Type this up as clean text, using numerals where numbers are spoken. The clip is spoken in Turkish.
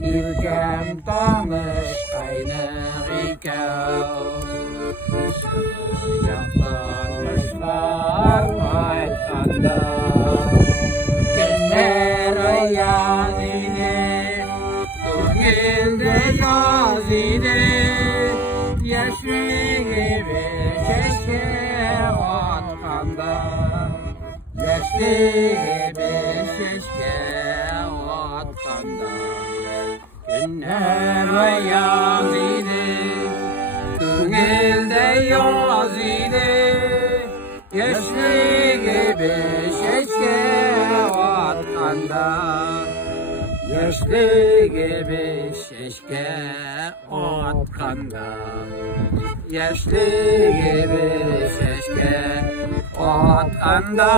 İlkem tanış kaynar ikav Yaplanmışlar kaytanda Günler ayaz idi Tugilde yaz idi Yaşlı gibi keşke atkanda Yaşlı gibi keşke atkanda Günler ayaz idi Tugilde yaz idi Yaşlı gibi keşke atkanda Yaşlı gibi şeşke atkanda Yaşlı gibi şeşke atkanda